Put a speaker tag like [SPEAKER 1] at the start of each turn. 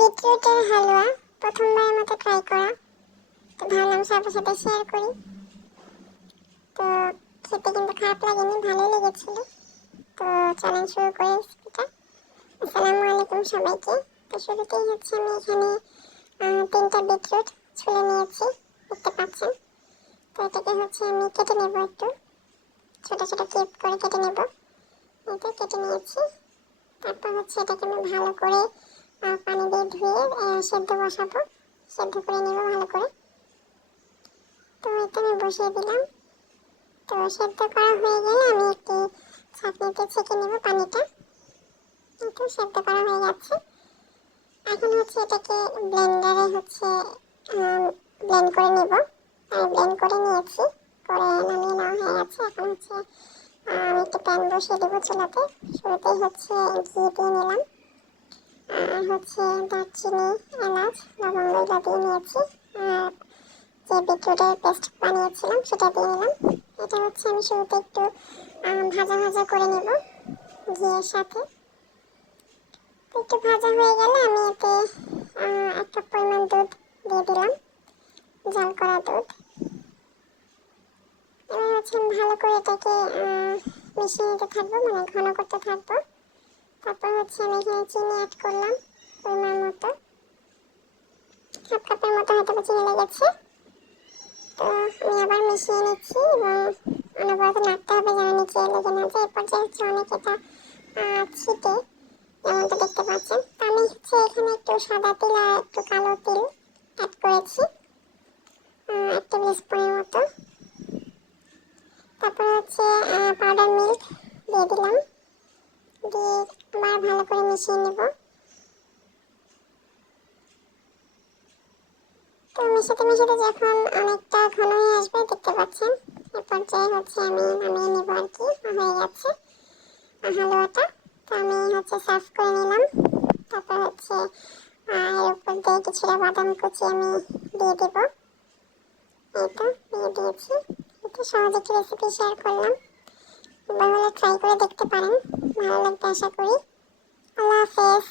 [SPEAKER 1] বিটরুটের হালুয়া প্রথমবারের মতো ট্রাই করা। তো ভাবলাম সবার সাথে শেয়ার করি। তো খেতে কিন্তু খারাপ লাগেনি, ভালোই লেগেছিল। তো চলেন শুরু করি রেসিপিটা আসসালামু আলাইকুম সবাইকে। তো শুরুতেই হচ্ছে আমি এখানে তিনটা বিটরুট ছুলে নিয়েছি, দেখতে পাচ্ছেন। তো এটাকে হচ্ছে আমি কেটে নেব একটু। ছোট ছোট কিউব করে কেটে নেব। এটা কেটে নিয়েছি। তারপর হচ্ছে এটাকে আমি ভালো করে পানি দিয়ে ধুয়ে সেদ্ধ বসাবো। সেদ্ধ করে নেব ভালো করে। তো এটা বসিয়ে দিলাম। তো সেদ্ধ করা হয়ে গেলে আমি একটি ছাঁকনিতে ছেঁকে নেব পানিটা। তো সেদ্ধ করা হয়ে যাচ্ছে। এখন হচ্ছে এটাকে ব্লেন্ডারে হচ্ছে ব্লেন্ড করে নেব। আমি ব্লেন্ড করে নিয়েছি। করে নামিয়ে নেওয়া হয়ে গেছে। এখন হচ্ছে আমি একটা প্যান বসিয়ে দেবো চুলাতে। শুরুতেই হচ্ছে ঘি দিয়ে নিলাম। হচ্ছে দারচিনি, এলাচ, লবঙ্গ এগুলো দিয়ে নিয়েছি। আর যে বিটরুটের পেস্ট বানিয়েছিলাম, সেটা দিয়ে নিলাম। এটা হচ্ছে আমি শুরুতে একটু ভাজা ভাজা করে নেব ঘিয়ের সাথে। একটু ভাজা হয়ে গেলে আমি এতে এক কাপ পরিমাণ দুধ দিয়ে দিলাম, জাল করা দুধ। এবার হচ্ছে ভালো করে এটাকে মিশিয়ে নিতে থাকব মানে ঘন করতে থাকব। তারপর হচ্ছে আমি এখানে চিনি অ্যাড করলাম পরিমাণ মতো। হাফ কাপের মতো হয়তো চিনি লেগেছে। তো আমি আবার মিশিয়ে নিচ্ছি এবং অনবরত নাড়তে হবে যেন নিচে লেগে না যায়। পর্যায়ে হচ্ছে অনেক এটা ছিটে যেমনটা দেখতে পাচ্ছেন। তো আমি হচ্ছে এখানে একটু সাদা তিল আর একটু কালো তিল অ্যাড করেছি এক টেবিল স্পুনের মতো। তারপর হচ্ছে পাউডার মিল্ক দিয়ে দিলাম। দিয়ে আবার ভালো করে মিশিয়ে নেব। তো মেশাতে মেশাতে যখন অনেকটা ঘন হয়ে আসবে, দেখতে পাচ্ছেন, এ পর্যায়ে হচ্ছে আমি নামিয়ে নেব আর কি, হয়ে গেছে হালুয়াটা তো আমি হচ্ছে সার্ভ করে নিলাম। তারপর হচ্ছে এর উপর দিয়ে কিছুটা বাদাম কুচি আমি দিয়ে দেব। এই তো, দিয়ে দিয়েছি। একটু সহজ একটি রেসিপি শেয়ার করলাম। এবার হলে ট্রাই করে দেখতে পারেন। ভালো লাগবে আশা করি। আল্লাহ হাফেজ